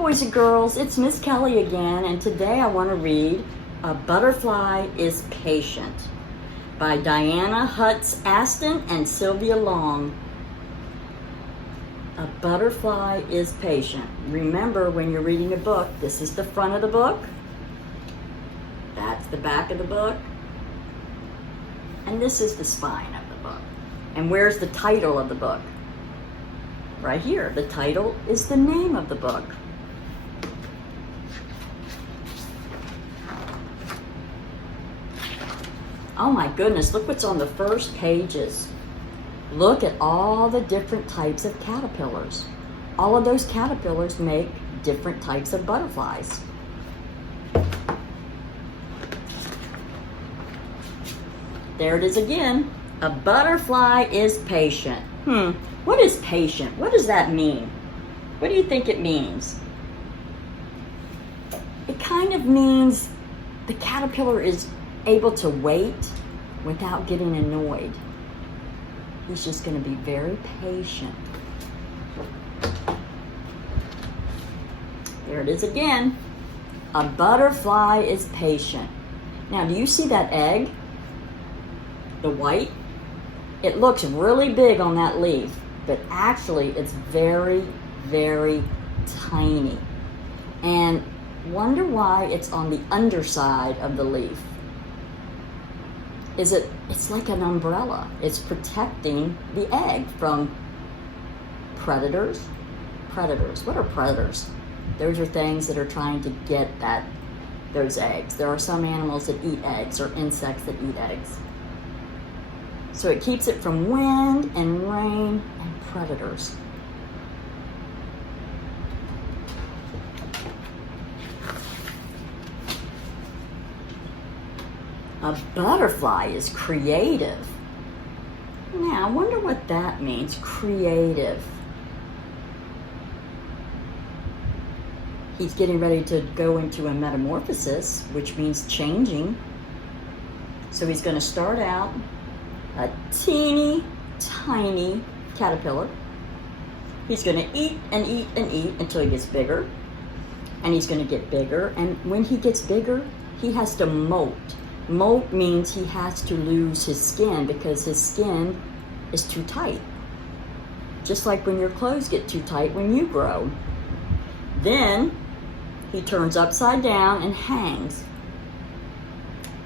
boys and girls, it's Miss Kelly again, and today I want to read A Butterfly is Patient by Diana Hutz Aston and Sylvia Long. A butterfly is patient. Remember, when you're reading a book, this is the front of the book, that's the back of the book, and this is the spine of the book. And where's the title of the book? Right here. The title is the name of the book. Oh my goodness, look what's on the first pages. Look at all the different types of caterpillars. All of those caterpillars make different types of butterflies. There it is again. A butterfly is patient. What is patient? What does that mean? What do you think it means? It kind of means the caterpillar is able to wait without getting annoyed. He's just going to be very patient. There it is again. A butterfly is patient. Now, do you see that egg? The white? It looks really big on that leaf, but actually it's very, very tiny. And wonder why it's on the underside of the leaf. It's like an umbrella. It's protecting the egg from predators. Predators. What are predators? Those are things that are trying to get those eggs. There are some animals that eat eggs or insects that eat eggs. So it keeps it from wind and rain and predators. A butterfly is creative. Now, I wonder what that means, creative. He's getting ready to go into a metamorphosis, which means changing. So he's going to start out a teeny tiny caterpillar. He's going to eat and eat and eat until he gets bigger. And he's going to get bigger. And when he gets bigger, he has to molt. Molt means he has to lose his skin because his skin is too tight. Just like when your clothes get too tight when you grow. Then he turns upside down and hangs.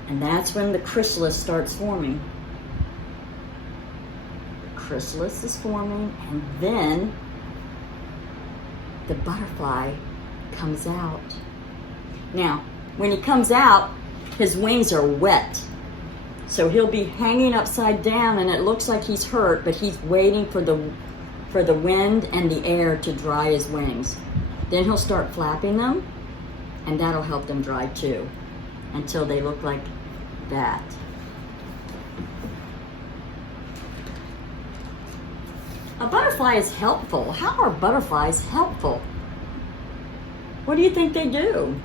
And that's when the chrysalis starts forming. The chrysalis is forming, and then the butterfly comes out. Now, when he comes out, his wings are wet. So he'll be hanging upside down and it looks like he's hurt, but he's waiting for the wind and the air to dry his wings. Then he'll start flapping them, and that'll help them dry too, until they look like that. A butterfly is helpful. How are butterflies helpful? What do you think they do?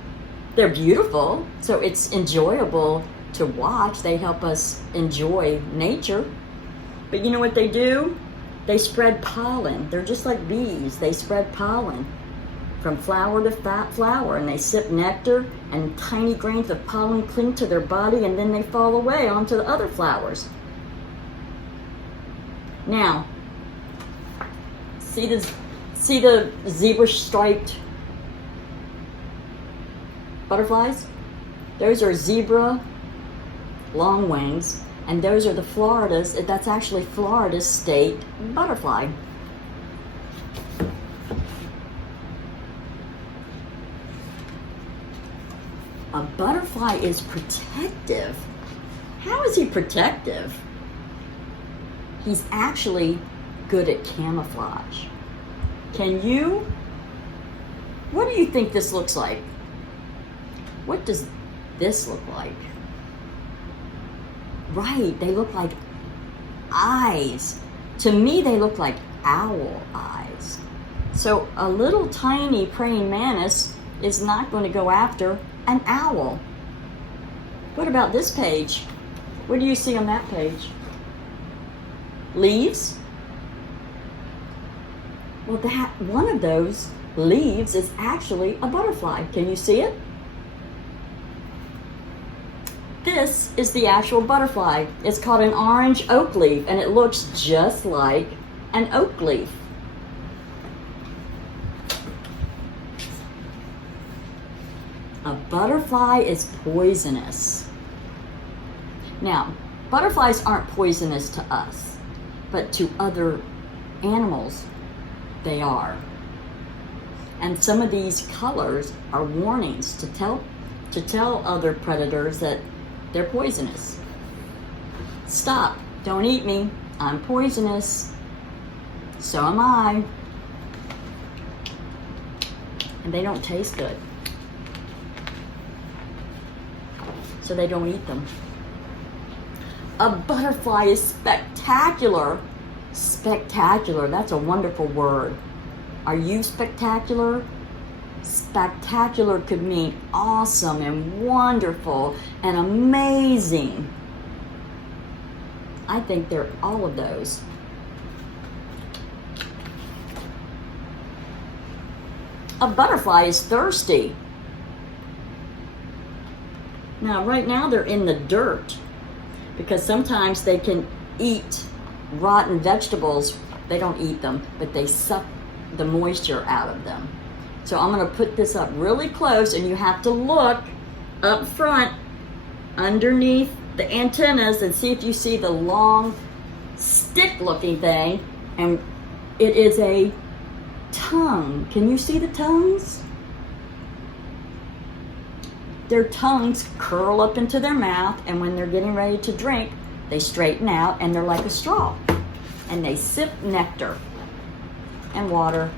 They're beautiful, so it's enjoyable to watch. They help us enjoy nature. But you know what they do? They spread pollen. They're just like bees. They spread pollen from flower to flower, and they sip nectar, and tiny grains of pollen cling to their body, and then they fall away onto the other flowers. Now, see the zebra-striped butterflies? Those are zebra long wings, and those are the Florida's. That's actually Florida's state butterfly. A butterfly is protective. How is he protective? He's actually good at camouflage. What do you think this looks like? What does this look like? Right, they look like eyes. To me, they look like owl eyes. So a little tiny praying mantis is not going to go after an owl. What about this page? What do you see on that page? Leaves? Well, one of those leaves is actually a butterfly. Can you see it? This is the actual butterfly. It's called an orange oak leaf, and it looks just like an oak leaf. A butterfly is poisonous. Now, butterflies aren't poisonous to us, but to other animals, they are. And some of these colors are warnings to tell other predators that they're poisonous. Stop, don't eat me, I'm poisonous. So am I. And they don't taste good. So they don't eat them. A butterfly is spectacular. Spectacular, that's a wonderful word. Are you spectacular? Spectacular could mean awesome and wonderful and amazing. I think they're all of those. A butterfly is thirsty. Now, right now they're in the dirt because sometimes they can eat rotten vegetables. They don't eat them, but they suck the moisture out of them. So I'm going to put this up really close, and you have to look up front underneath the antennas and see if you see the long stick-looking thing, and it is a tongue. Can you see the tongues? Their tongues curl up into their mouth, and when they're getting ready to drink, they straighten out, and they're like a straw. And they sip nectar and water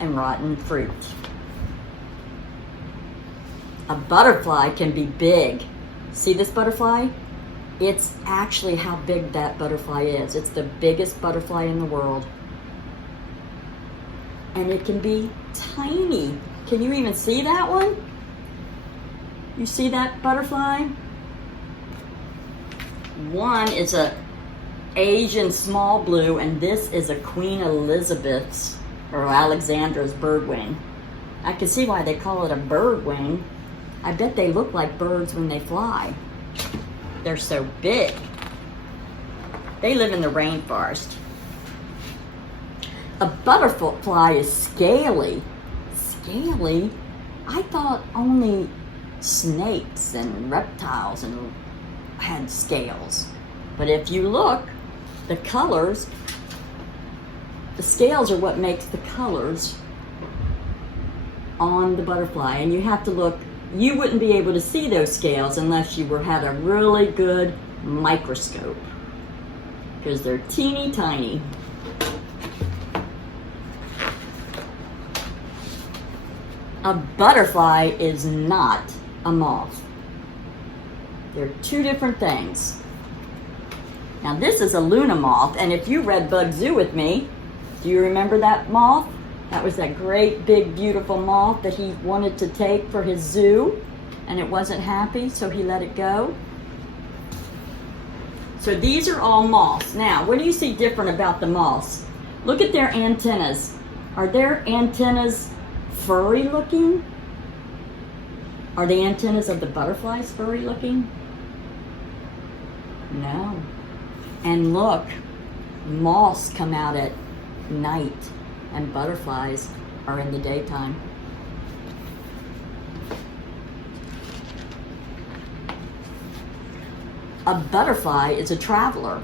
and rotten fruit. A butterfly can be big. See this butterfly? It's actually how big that butterfly is. It's the biggest butterfly in the world. And it can be tiny. Can you even see that one? You see that butterfly? One is a Asian small blue, and this is a Queen Elizabeth's or Alexandra's birdwing. I can see why they call it a birdwing. I bet they look like birds when they fly. They're so big. They live in the rainforest. A butterfly is scaly. Scaly? I thought only snakes and reptiles and had scales. But if you look, the colors, the scales are what makes the colors on the butterfly. And you have to look, you wouldn't be able to see those scales unless you had a really good microscope, because they're teeny tiny. A butterfly is not a moth. They're two different things. Now this is a Luna moth, and if you read Bug Zoo with me, do you remember that moth? That was that great big beautiful moth that he wanted to take for his zoo, and it wasn't happy, so he let it go. So these are all moths. Now, what do you see different about the moths? Look at their antennas. Are their antennas furry looking? Are the antennas of the butterflies furry looking? No. And look, moths come out at night and butterflies are in the daytime. A butterfly is a traveler.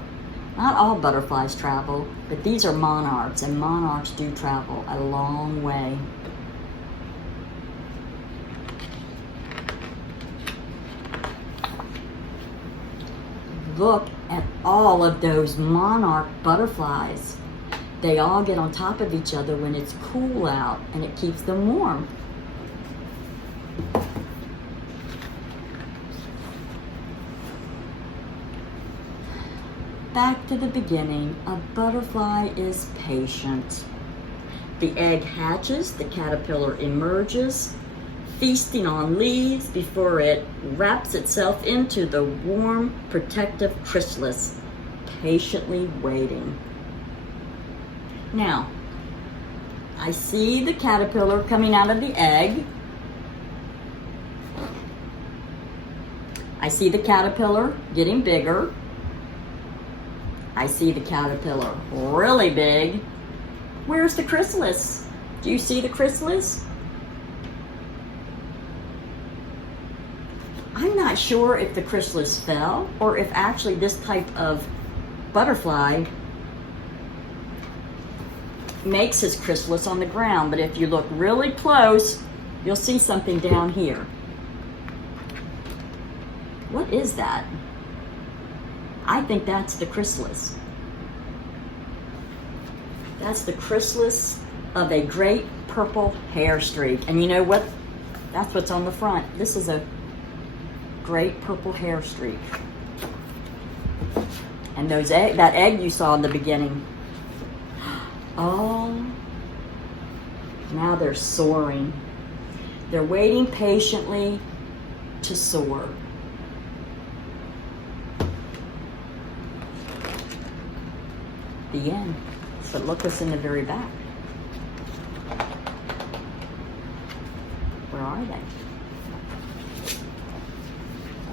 Not all butterflies travel, but these are monarchs, and monarchs do travel a long way. Look at all of those monarch butterflies. They all get on top of each other when it's cool out, and it keeps them warm. Back to the beginning, a butterfly is patient. The egg hatches, the caterpillar emerges, feasting on leaves before it wraps itself into the warm, protective chrysalis, patiently waiting. Now, I see the caterpillar coming out of the egg. I see the caterpillar getting bigger. I see the caterpillar really big. Where's the chrysalis? Do you see the chrysalis? I'm not sure if the chrysalis fell or if actually this type of butterfly makes his chrysalis on the ground, but if you look really close, you'll see something down here. What is that? I think that's the chrysalis. That's the chrysalis of a great purple hair streak. And you know what? That's what's on the front. This is a great purple hair streak. And that egg you saw in the beginning. Oh, now they're soaring. They're waiting patiently to soar. The end. But look what's in the very back. Where are they?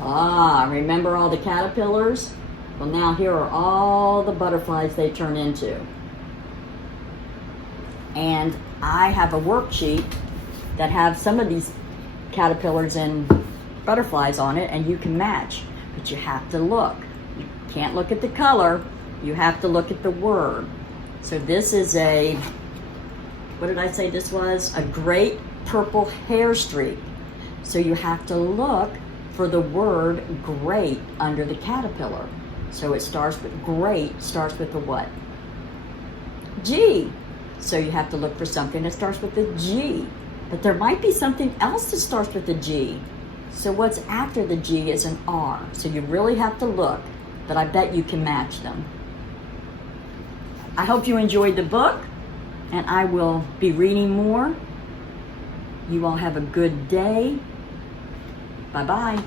Ah, remember all the caterpillars? Well, now here are all the butterflies they turn into. And I have a worksheet that have some of these caterpillars and butterflies on it, and you can match. But you have to look. You can't look at the color. You have to look at the word. So this is a, what did I say this was? A great purple hair streak. So you have to look for the word great under the caterpillar. So it starts with great, starts with the what? G. So you have to look for something that starts with the G. But there might be something else that starts with the G. So what's after the G is an R. So you really have to look, but I bet you can match them. I hope you enjoyed the book, and I will be reading more. You all have a good day. Bye-bye.